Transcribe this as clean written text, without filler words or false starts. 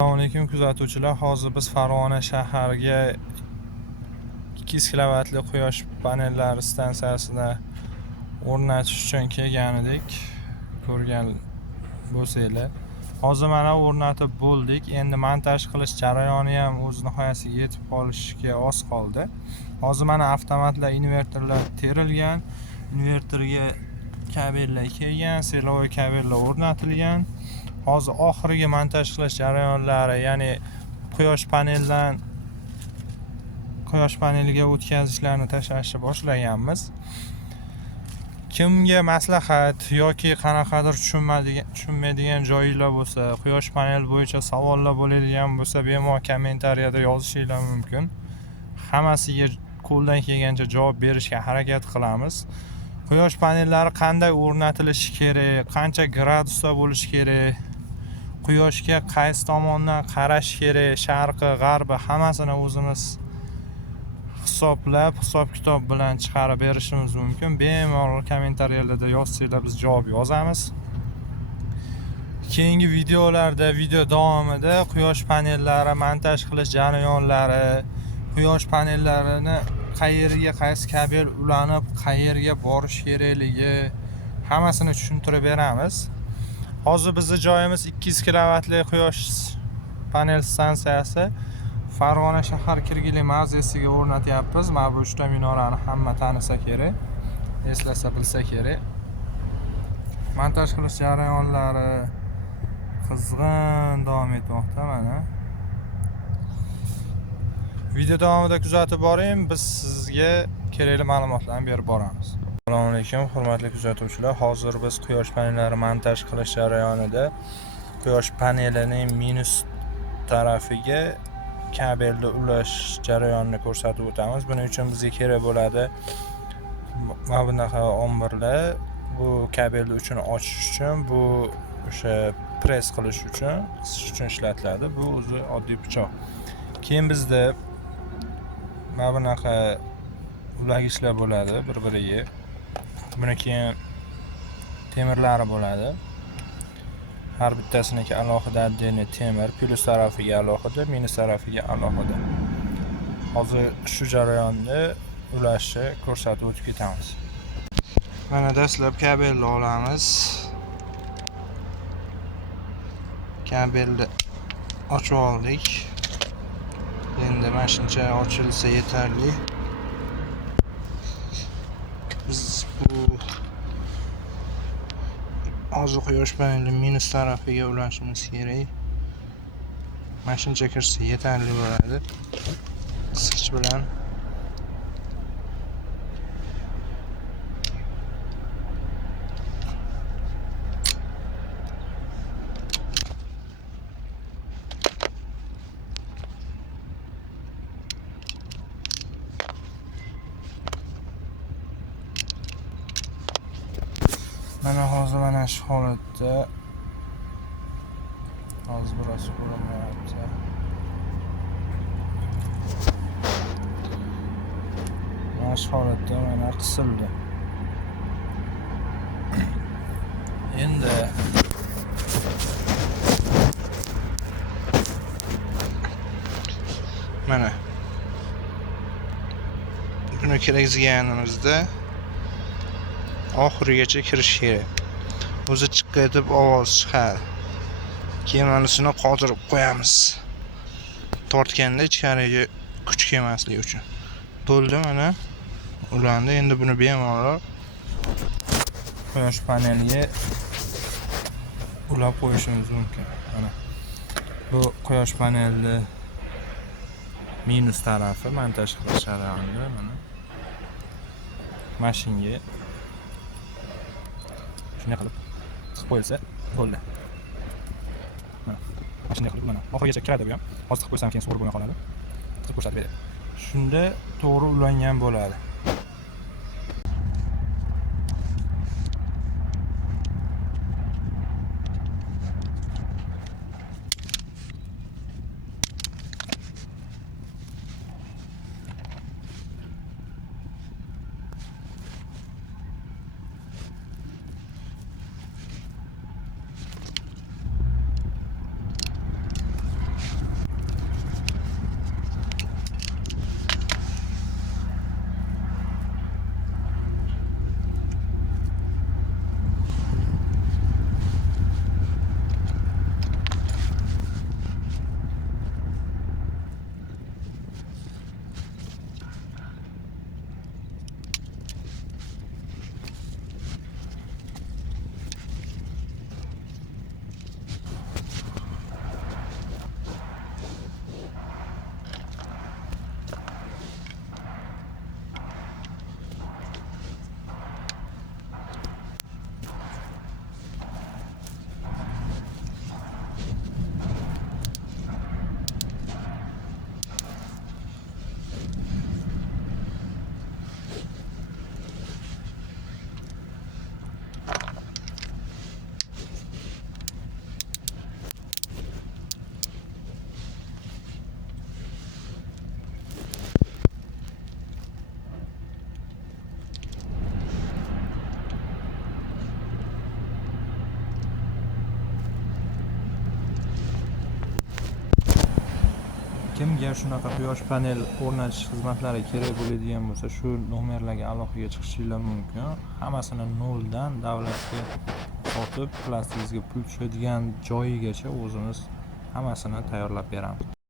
Assalomu alaykum kuzatuvchilar. Hozir biz Farg'ona shahariga 200 kilovatli quyosh panellari stansiyasini o'rnatish uchun kelgan edik. Ko'rgan bo'lsanglar. Hozir mana o'rnatib bo'ldik. Endi montaj qilish jarayoni ham o'z nihoyasiga yetib qolishiga oz qoldi. Hozir mana avtomatlar, invertorlar terilgan, invertorga kabellar kelgan, siloviy kabellar o'rnatilgan. Hozir oxirgi montaj qilish jarayonlari, ya'ni quyosh paneliga o'tkazishlarni tashlashni boshlaganmiz. Kimga maslahat yoki qanaqadir tushunmaydigan joyinglar bo'lsa, quyosh panel bo'yicha savollar bo'ladigan bo'lsa, bemalol kommentariyada yozishinglar mumkin. Hammasiga qo'ldan kelgancha javob berishga harakat qilamiz. Quyosh panellari qanday o'rnatilishi kerak, qancha gradusda bo'lishi kerak, quyoshga qaysi tomondan qarash kerak, sharqi, g'arbi hammasini o'zimiz hisob-kitob bilan chiqarib berishimiz mumkin. Bemalol kommentariylarda yozsanglar biz javob yozamiz. Keyingi videolarda, video davomida quyosh panellari montaj qilish jarayonlari, quyosh panellarini qayerga qaysi kabel ulanib, qayerga borish kerakligi hammasini tushuntirib beramiz. Hozir bizning joyimiz 200 kilovatli quyosh panel stansiyasi Farg'ona shahar Kirgili mavzesiga o'rnatyapmiz. Mana bu 3 ta minorani hamma tanisa kerak, eslasa bilsa kerak. Montaj qilish jarayonlari qizg'in davom etmoqda mana. Video davomida kuzatib boring, biz sizga kerakli ma'lumotlarni berib boramiz. Assalomu alaykum hurmatli kuzatuvchilar. Hozir biz quyosh panellari montaj qilish jarayonida quyosh panelining minus tarafiga kabelni ulash jarayonini ko'rsatib o'tamiz. Buning uchun bizga kerak bo'ladi mana bunaqa omburlar. Bu kabelni uchun ochish uchun, bu o'sha press qilish uchun, qisish uchun ishlatiladi. Bu o'zi oddiy pichoq. Keyin bizda mana bunaqa ulagichlar bo'ladi bir-biriga. Buni keyin temirlari bo'ladi. Har bittasiniki alohida отдельный temir, plus tarafiga alohida, minus tarafiga alohida. Hozir shu jarayonni ulashni ko'rsatib o'tib ketamiz. Mana dastlab kabelni olamiz. Kabelni ochib oldik. Endi mana shuncha ochilsa yetarli. Biz bu hozir quyosh paneli minus tarafiga ulashimiz kerak. Mana shuncha kirsa yetarli bo'ladi. Qisqich bilan mana hozir mana shu holatda hozir biroz ko'rinmayapti. Mana shu holatda mana qisildi. Endi mana buni kirgizganimizda oxirigacha kirish kerak. O'zi chiqqa deb ovoz chiqadi. Keyin manisini qotirib qo'yamiz. Tortganda ichkariga kuch kelmasligi uchun. Bo'ldi mana. Ulandi. Endi buni bemalol quyosh paneliga ulab qo'yishimiz mumkin. Mana bu quyosh panelni minus tarafi montaj qilish jarayonida mana mashinga shunday qilib tiqib qo'yilsa bo'ldi. Mana shunday qilib mana oxirigacha kiradi bu ham. Hozir tiqib qo'ysam keyin sug'urib bo'lmay qoladi. Tiqib ko'rsatib beradi. Shunda to'g'ri ulangan bo'ladi. Kimga shunaqa quyosh panel o'rnatish xizmatlari kerak bo'ladigan bo'lsa, shu nomerlarga aloqaga chiqishinglar mumkin. Hammasini noldan davlatga sotib, plastingizga pul tushadigan joyigacha o'zimiz hammasini tayyorlab beramiz.